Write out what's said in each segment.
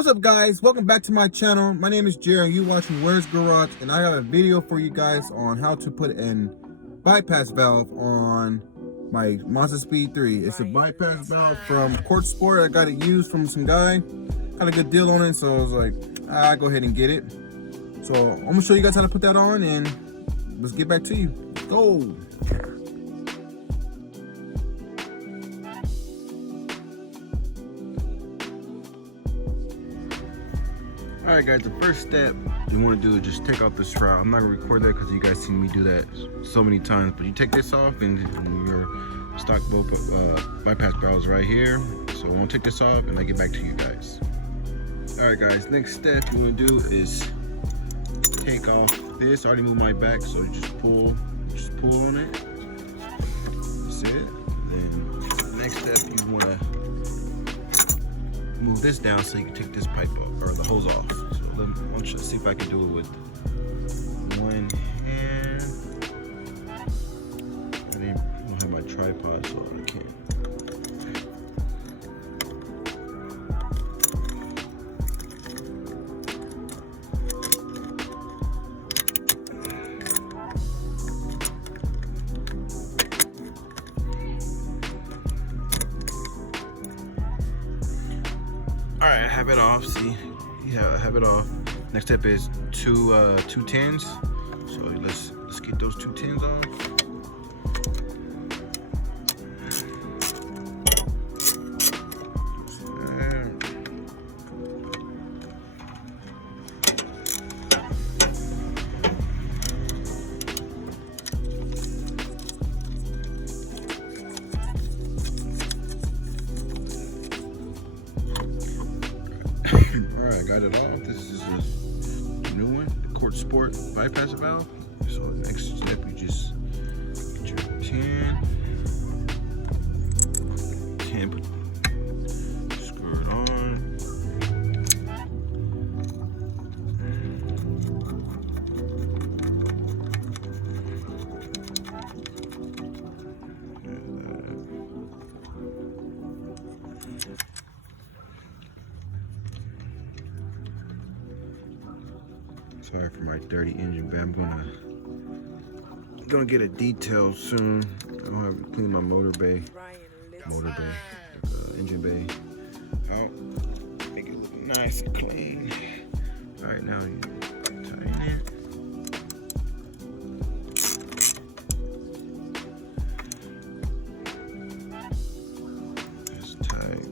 What's up, guys? Welcome back to my channel. My name is Jerry and you watching Where's Garage, and I got a video for you guys on how to put in bypass valve on my Mazda Speed 3. It's a bypass valve from CorkSport. I got it used from some guy. Got a good deal on it, so I was like, I'll go ahead and get it. So I'm gonna show you guys how to put that on, and let's get back to you. Go! Alright guys, the first step you want to do is just take off this shroud. I'm not going to record that because you guys seen me do that so many times, but you take this off and your stock bypass valve is right here. So I'm going to take this off and I get back to you guys. Alright guys, next step you want to do is take off this. I already moved my back, so you just pull on it. That's it. Then next step you want to move this down so you can take this pipe off, or the hose off. So let's see if I can do it with one hand. I don't have my tripod, so I can't. Alright, I have it off. See, yeah, I have it off. Next step is two tins. So let's get those 2 tins off. Alright, got it off. This is a new one, the CorkSport bypass valve. So next step, you just get your tin, screw it on. Sorry for my dirty engine bay. I'm gonna get a detail soon. I'll have to clean my motor bay, engine bay out, make it look nice and clean. All right, now you tighten it. That's tight.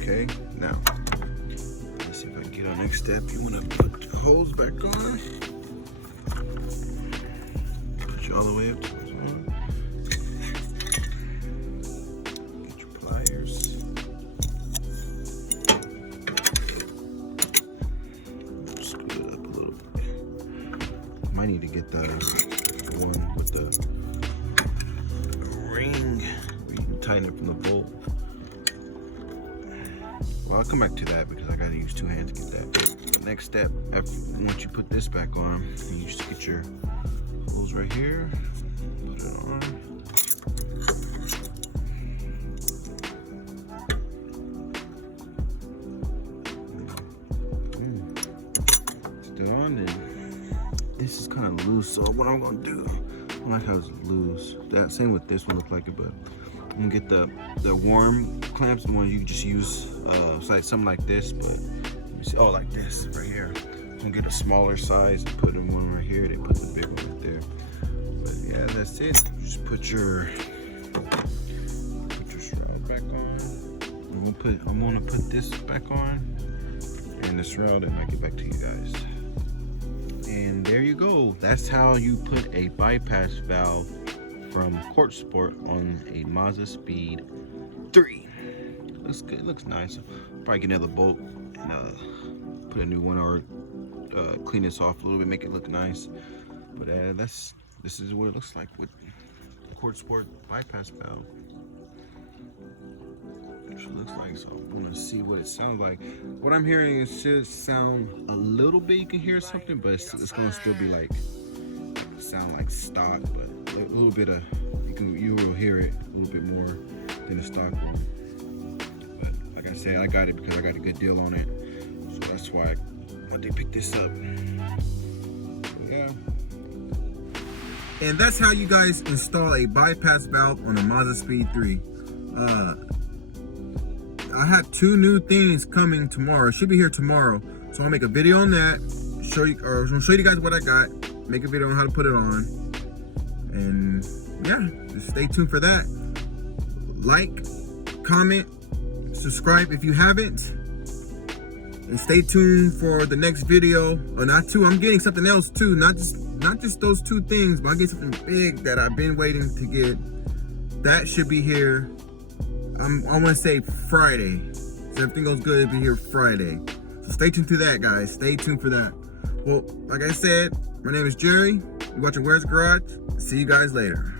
Okay, now let's see if I can get on next step. You want to put the hose back on. Put you all the way up to the top. Get your pliers. Scoot it up a little bit. Might need to get the one with the ring where you can tighten it from the bolt. Well, I'll come back to that because I gotta use 2 hands to get that. Next step, once you put this back on, you just get your hose right here, put it on. Still on, and this is kind of loose. So what I'm gonna do, I like how it's loose. That same with this one, look like it, but I'm gonna get the worm clamps, the one you just use. It's like something like this, but let me see. Oh, like this right here. I'm gonna get a smaller size and put in one right here. They put the big one right there. But yeah, that's it. Just put your shroud back on. I'm gonna put this back on and the shroud, and I'll get back to you guys. And there you go. That's how you put a bypass valve from CorkSport on a Mazda Speed 3. Looks good, looks nice. Probably get another bolt and put a new one, or clean this off a little bit, make it look nice. But this is what it looks like with CorkSport bypass valve. Which it looks like, so I want to see what it sounds like. What I'm hearing is just sound a little bit. You can hear something, but it's gonna still be like sound like stock, but a little bit of you will hear it a little bit more than the stock one. But like I said, I got it because I got a good deal on it, so that's why I did pick this up. So, yeah. And that's how you guys install a bypass valve on a Mazda Speed 3. I had 2 new things coming tomorrow. It should be here tomorrow. So I'll make a video on that. I'm gonna show you guys what I got. Make a video on how to put it on. And yeah, just stay tuned for that. Like, comment, subscribe if you haven't. And stay tuned for the next video. Or not 2, I'm getting something else too. Not just those 2 things, but I'm getting something big that I've been waiting to get. That should be here. I want to say Friday. So everything goes good, it'll be here Friday. So stay tuned to that, guys. Stay tuned for that. Well, like I said, my name is Jerry. You're watching Where's Garage. See you guys later.